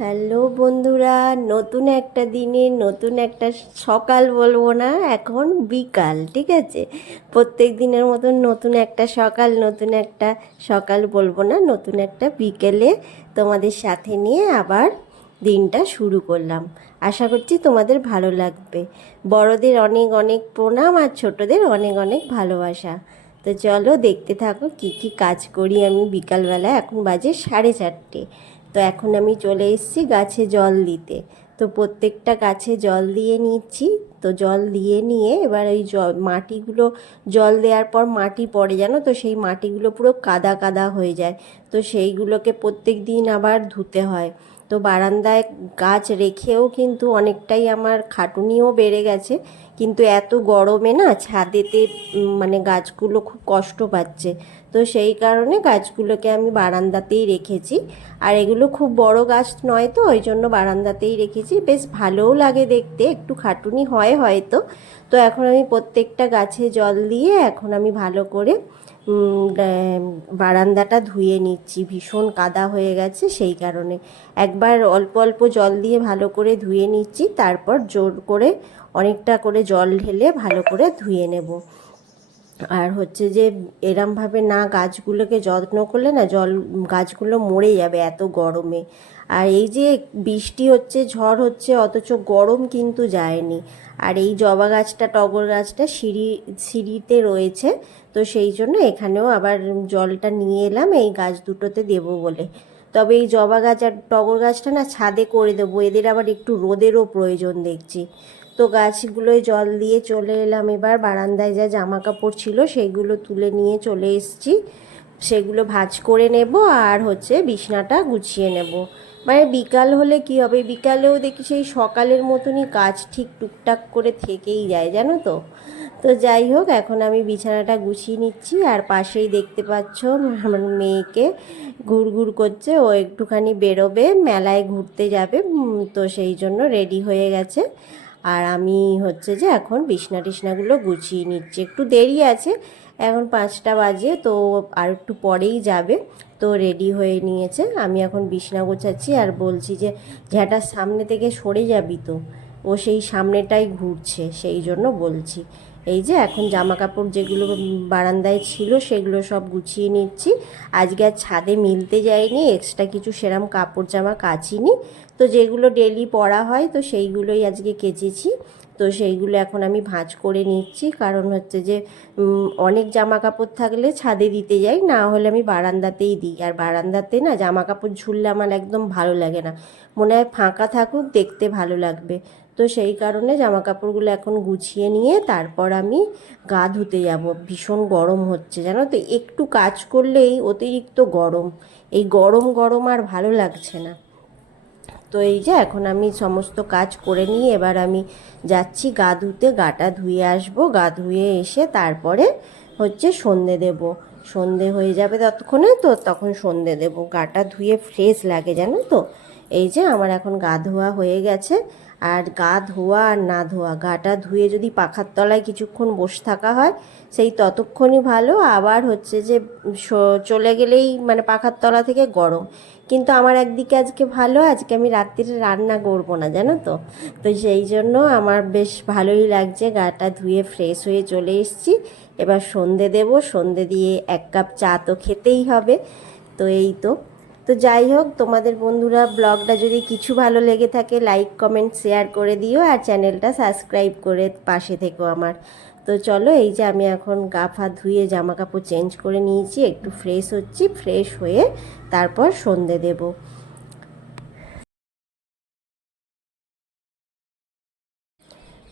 Hello বন্ধুরা, নতুন একটা দিনে নতুন একটা সকাল বলবো না, এখন বিকাল। ঠিক আছে, প্রত্যেক দিনের মতন নতুন একটা সকাল, নতুন একটা সকাল বলবো না, নতুন একটা বিকেলে তোমাদের সাথে নিয়ে আবার দিনটা শুরু করলাম। আশা করছি তোমাদের ভালো লাগবে। বড়দের অনেক অনেক প্রণাম আর ছোটদের অনেক অনেক ভালোবাসা। তো চলো দেখতে থাকো কি কি কাজ করি আমি বিকালবেলা। এখন বাজে 4:30। তো এখন আমি চলে এসেছি গাছে জল দিতে। তো প্রত্যেকটা গাছে জল দিয়ে নিচ্ছি। তো জল দিয়ে নিয়ে এবার ওই মাটিগুলো, জল দেওয়ার পর মাটি পড়ে, জানো তো, সেই মাটিগুলো পুরো কাদা কাদা হয়ে যায়। তো সেইগুলোকে প্রত্যেক দিন আবার ধুতে হয়। তো বারান্দায় গাছ রেখেও কিন্তু অনেকটাই আমার খাটুনিও বেড়ে গেছে। কিন্তু এত গরমে না ছাদেতে মানে গাছগুলো খুব কষ্ট পাচ্ছে। তো সেই কারণে গাছগুলোকে আমি বারান্দাতেই রেখেছি। আর এগুলো খুব বড় গাছ নয়, তো ওই জন্য বারান্দাতেই রেখেছি। বেশ ভালোও লাগে দেখতে, একটু খাটুনি হয় হয়তো। তো এখন আমি প্রত্যেকটা গাছে জল দিয়ে এখন আমি ভালো করে বারান্দাটা ধুয়ে নিচ্ছি। ভীষণ কাদা হয়ে গেছে, সেই কারণে একবার অল্প অল্প জল দিয়ে ভালো করে ধুয়ে নিচ্ছি, তারপর জোর করে অনেকটা করে জল ঢেলে ভালো করে ধুয়ে নেব। আর হচ্ছে যে এরমভাবে না গাছগুলোকে যত্ন করলে না গাছগুলো মরে যাবে এত গরমে। আর এই যে বৃষ্টি হচ্ছে, ঝড় হচ্ছে, অথচ গরম কিন্তু যায়নি। আর এই জবা গাছটা, টগর গাছটা সিঁড়িতে রয়েছে। তো সেই জন্য এখানেও আবার জলটা নিয়ে এলাম এই গাছ দুটোতে দেবো বলে। তবে এই জবা গাছ আর টগর গাছটা না ছাদে করে দেবো, এদের আবার একটু রোদেরও প্রয়োজন দেখছি। তো গাছগুলোয় জল দিয়ে চলে এলাম। এবার বারান্দায় যা জামা কাপড় ছিল সেগুলো তুলে নিয়ে চলে এসেছি। সেগুলো ভাঁজ করে নেব আর হচ্ছে বিছনাটা গুছিয়ে নেব। মানে বিকাল হলে কি হবে, বিকালেও দেখি সেই সকালের মতনই কাজ ঠিক টুকটাক করে থেকেই যায়, জানো তো। তো যাই হোক, এখন আমি বিছানাটা গুছিয়ে নিচ্ছি। আর পাশেই দেখতে পাচ্ছ আমার মেয়েকে ঘুরঘুর করছে, ও একটুখানি বেরোবে, মেলায় ঘুরতে যাবে। তো সেই জন্য রেডি হয়ে গেছে। আর আমি হচ্ছে যে এখন বিছনা টিছনাগুলো গুছিয়ে নিচ্ছি, একটু দেরি আছে, এখন 5টা বাজে, তো আর একটু পরেই যাবে। তো রেডি হয়ে নিয়েছে, আমি এখন বিছনা গোছাচ্ছি আর বলছি যে ঝ্যাঁটার সামনে থেকে সরে যাবি তো। ও সেই সামনেটাই ঘুরছে, সেই জন্য বলছি। এই যে এখন জামা কাপড় যেগুলো বারান্দায় ছিল সেগুলো সব গুছিয়ে নিচ্ছি। আজকে আর ছাদে মিলতে যাইনি, এক্সট্রা কিছু সেরম কাপড় জামা কাচিনি। তো যেগুলো ডেলি পরা হয় তো সেইগুলোই আজকে কেচেছি। তো সেইগুলো এখন আমি ভাঁজ করে নিচ্ছি, কারণ হচ্ছে যে অনেক জামা কাপড় থাকলে ছাদে দিতে যাই, না হলে আমি বারান্দাতেই দিই। আর বারান্দাতে না জামা কাপড় ঝুললে আমার একদম ভালো লাগে না, মনে হয় ফাঁকা থাকুক, দেখতে ভালো লাগবে। তো সেই কারণে জামা কাপড়গুলো এখন গুছিয়ে নিয়ে তারপর আমি গা ধুতে যাব। ভীষণ গরম হচ্ছে, জানো তো, একটু কাজ করলেই অতিরিক্ত গরম। এই গরম গরম আর ভালো লাগছে না। তো এই যে এখন আমি সমস্ত কাজ করে নিয়ে এবার আমি যাচ্ছি গা ধুতে, গাটা ধুয়ে আসবো। গা ধুয়ে এসে তারপরে হচ্ছে সন্ধে দেব। সন্ধে হয়ে যাবে ততক্ষণে, তো তখন সন্ধে দেব। গাটা ধুয়ে ফ্রেশ লাগে, জানো তো। এই যে আমার এখন গা ধোয়া হয়ে গেছে। আর গা ধোয়া আর না ধোয়া, গাটা ধুয়ে যদি পাখার তলায় কিছুক্ষণ বসে থাকা হয় সেই ততক্ষণই ভালো। আবার হচ্ছে যে চলে গেলেই মানে পাখার তলা থেকে গরম। কিন্তু আমার একদিকে আজকে ভালো, আজকে আমি রাত্রিরে রান্না করবো না, জানো তো। তো সেই জন্য আমার বেশ ভালোই লাগছে, গাটা ধুয়ে ফ্রেশ হয়ে চলে এসেছি। এবার সন্ধে দেব, সন্ধে দিয়ে 1 কাপ চা তো খেতেই হবে। তো এই তো। তো যাই হোক, তোমাদের বন্ধুরা ব্লগটা যদি কিছু ভালো লেগে থাকে লাইক কমেন্ট শেয়ার করে দিও, আর চ্যানেলটা সাবস্ক্রাইব করে পাশে থেকো আমার। তো চলো, এই যে আমি এখন গা ফা ধুয়ে জামা কাপড় চেঞ্জ করে নিয়েছি, একটু ফ্রেশ হচ্ছি, ফ্রেশ হয়ে তারপর সন্ধে দেব।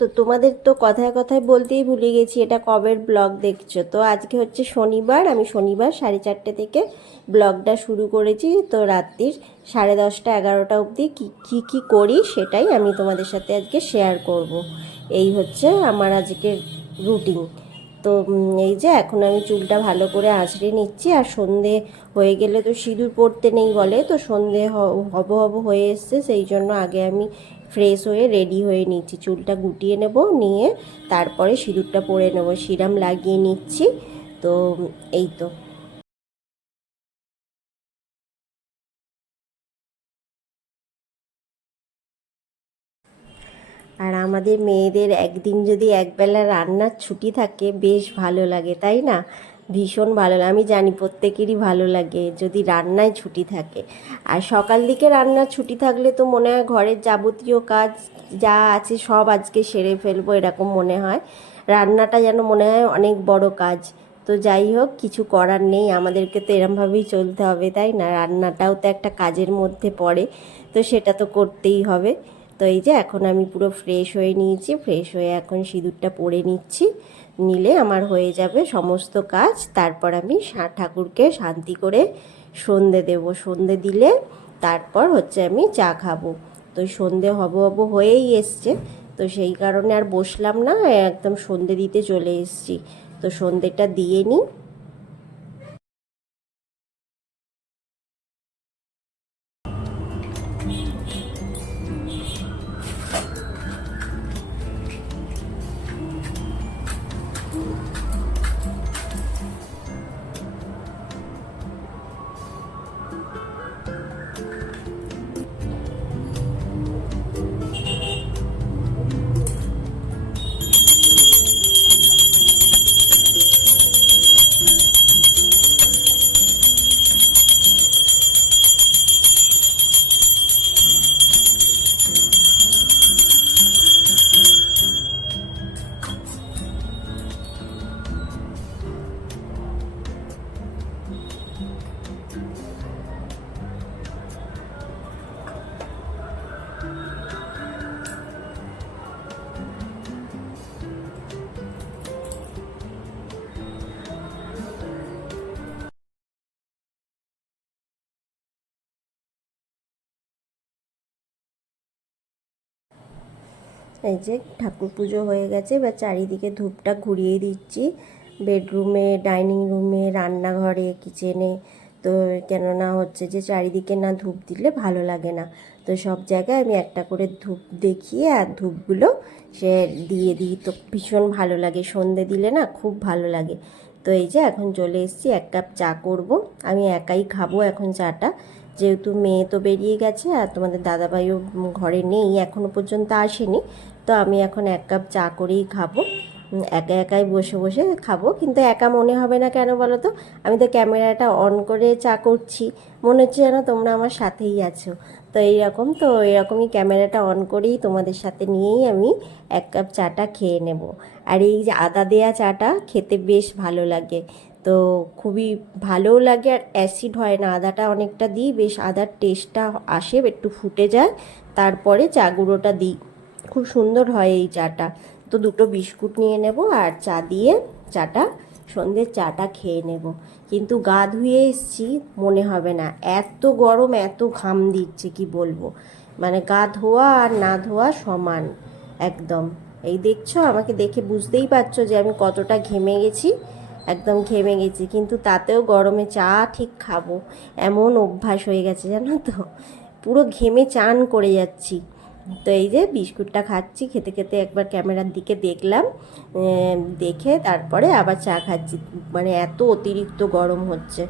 তো তোমাদের তো কথায় কথায় বলতেই ভুলে গেছি, এটা কবের ব্লগ দেখছো। তো আজকে হচ্ছে শনিবার, আমি শনিবার 4:30 থেকে ব্লগটা শুরু করেছি। তো রাত্রির 10:30 11টা অবধি কী করি সেটাই আমি তোমাদের সাথে আজকে শেয়ার করব। এই হচ্ছে আমার আজকের রুটিন। তো এই যে এখন আমি চুলটা ভালো করে আঁচড়ে নিচ্ছি। আর সন্ধে হয়ে গেলে তো সিঁদুর পরতে নেই বলে, তো সন্ধে হব হব হয়ে এসছে, সেই জন্য আগে আমি ফ্রেশ হয়ে রেডি হয়ে নিচ্ছি, চুলটা গুটিয়ে নেব, নিয়ে তারপরে সিঁদুরটা পরে নেব, সিরাম লাগিয়ে নিচ্ছি। তো এই তো। আর আমাদের মেয়েদের একদিন যদি একবেলা রান্নার ছুটি থাকে বেশ ভালো লাগে, তাই না? ভীষণ ভালো লাগে। আমি জানি প্রত্যেকেরই ভালো লাগে যদি রান্নায় ছুটি থাকে। আর সকাল দিকে রান্নার ছুটি থাকলে তো মনে হয় ঘরের যাবতীয় কাজ যা আছে সব আজকে সেরে ফেলবো, এরকম মনে হয়। রান্নাটা যেন মনে হয় অনেক বড় কাজ। তো যাই হোক, কিছু করার নেই, আমাদেরকে তো এরমভাবেই চলতে হবে, তাই না? রান্নাটাও তো একটা কাজের মধ্যে পড়ে, তো সেটা তো করতেই হবে। তো এই যে এখন আমি পুরো ফ্রেশ হয়ে নিয়েছি, ফ্রেশ হয়ে এখন সিঁদুরটা পরে নিচ্ছি, নিলে আমার হয়ে যাবে সমস্ত কাজ। তারপর আমি ঠাকুরকে শান্তি করে সন্ধে দেব, সন্ধে দিলে তারপর হচ্ছে আমি চা খাবো। তো সন্ধে হব হব হয়েই এসছে, তো সেই কারণে আর বসলাম না, একদম সন্ধে দিতে চলে এসেছি। তো সন্ধেটা দিয়ে নিই। এই যে ঠাকুর পুজো হয়ে গেছে, এবার চারিদিকে ধূপটা ঘুরিয়ে দিচ্ছি, বেডরুমে, ডাইনিং রুমে, রান্নাঘরে, কিচেনে। তো কেননা হচ্ছে যে চারিদিকে না ধূপ দিলে ভালো লাগে না, তো সব জায়গায় আমি একটা করে ধূপ দেখিয়ে আর ধূপগুলো সে দিয়ে দিই, তো ভীষণ ভালো লাগে, সন্ধে দিলে না খুব ভালো লাগে। তো এই যে এখন চলে এসেছি, 1 কাপ চা করব। আমি একাই খাবো এখন চাটা, যেহেতু মেয়ে তো বেরিয়ে গেছে আর তোমাদের দাদাভাইও ঘরে নেই, এখনও পর্যন্ত আসেনি। তো আমি এখন 1 কাপ চা করেই খাবো, একা একাই বসে বসে খাবো। কিন্তু একা মনে হবে না, কেন বলো তো? আমি তো ক্যামেরাটা অন করে চা করছি, মনে হচ্ছে যেন তোমরা আমার সাথেই আছো। তো এইরকম, তো এরকমই ক্যামেরাটা অন করেই তোমাদের সাথে নিয়েই আমি 1 কাপ চাটা খেয়ে নেব। আর এই যে আদা দেয়া চাটা খেতে বেশ ভালো লাগে, তো খুবই ভালোও লাগে, আর অ্যাসিড হয় না, আদাটা অনেকটা দিই, বেশ আদার টেস্টটা আসে, একটু ফুটে যায়, তারপরে চা গুঁড়োটা দিই, খুব সুন্দর হয় এই চাটা। তো দুটো বিস্কুট নিয়ে নেব আর চা দিয়ে চাটা, সন্ধ্যের চাটা খেয়ে নেব। কিন্তু গা ধুয়ে এসছি মনে হবে না, এত গরম, এত ঘাম দিচ্ছে কি বলবো, মানে গা ধোয়া আর না ধোয়া সমান একদম। এই দেখছো, আমাকে দেখে বুঝতেই পারছো যে আমি কতটা ঘেমে গেছি, একদম ঘেমে গেছি, কিন্তু তাতেও গরমে চা ঠিক খাবো এমন অভ্যাস হয়ে গেছে, জানো তো, পুরো ঘেমে চান করে যাচ্ছি। তো এই যে বিস্কুটটা খাচ্ছি, খেতে খেতে একবার ক্যামেরার দিকে দেখলাম, দেখে তারপরে আবার চা খাচ্ছি, মানে এত অতিরিক্ত গরম হচ্ছে।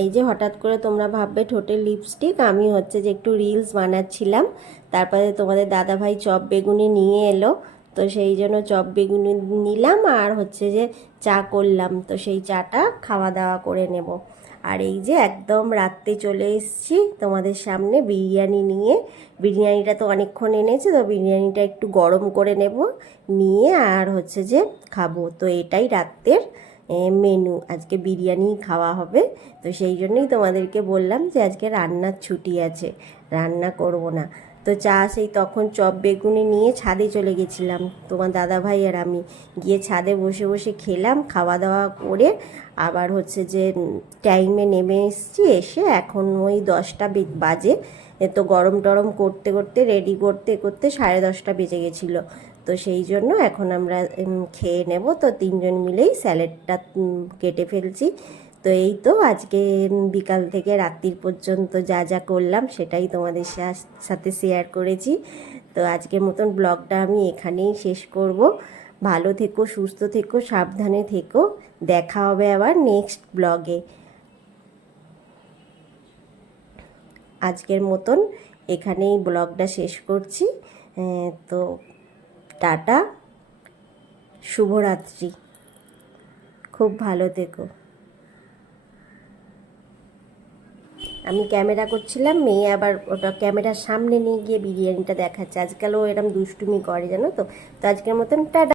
এই যে হঠাৎ করে তোমরা ভাববে ঠোঁটের লিপস্টিক, আমি হচ্ছে যে একটু রিলস বানাচ্ছিলাম, তারপরে তোমাদের দাদাভাই চপ বেগুনি নিয়ে এলো, তো সেই জন্য চপ বেগুনি নিলাম আর হচ্ছে যে চা করলাম, তো সেই চাটা খাওয়া দাওয়া করে নেব। আর এই যে একদম রাত্রে চলে এসেছি তোমাদের সামনে বিরিয়ানি নিয়ে, বিরিয়ানিটা তো অনেকক্ষণ এনেছে, তো বিরিয়ানিটা একটু গরম করে নেব, নিয়ে আর হচ্ছে যে খাবো। তো এটাই রাত্রের মেনু, আজকে বিরিয়ানি খাওয়া হবে। তো সেই জন্যই তোমাদেরকে বললাম যে আজকে রান্নার ছুটি আছে, রান্না করব না। তো চা সেই তখন চপ বেগুনি নিয়ে ছাদে চলে গেছিলাম, তোমার দাদাভাই আর আমি গিয়ে ছাদে বসে বসে খেলাম, খাওয়া দাওয়া করে আবার হচ্ছে যে টাইমে নেমে এসেছি, এসে এখন ওই 10টা বাজে। তো গরম টরম করতে করতে রেডি করতে করতে 10:30 বেজে গেছিলো। তো সেই জন্য এখন আমরা খেয়ে নেব, তো 3জন মিলেই স্যালাডটা কেটে ফেলছি। তো এই তো আজকে বিকাল থেকে রাত্রির পর্যন্ত যা যা করলাম সেটাই তোমাদের সাথে শেয়ার করেছি। তো আজকের মতন ব্লগটা আমি এখানেই শেষ করব। ভালো থেকো, সুস্থ থেকো, সাবধানে থেকো, দেখা হবে আবার নেক্সট ব্লগে। আজকের মতন এখানেই ব্লগটা শেষ করছি। তো টাটা, শুভরাত্রি, খুব ভালো থেকো। আমি ক্যামেরা করছিলাম, মেয়ে আবার ওটা ক্যামেরার সামনে নিয়ে গিয়ে বিরিয়ানিটা দেখাচ্ছে। আজকাল ও এরম দুষ্টুমি করে, জানো তো। তো আজকের মতন টাটা।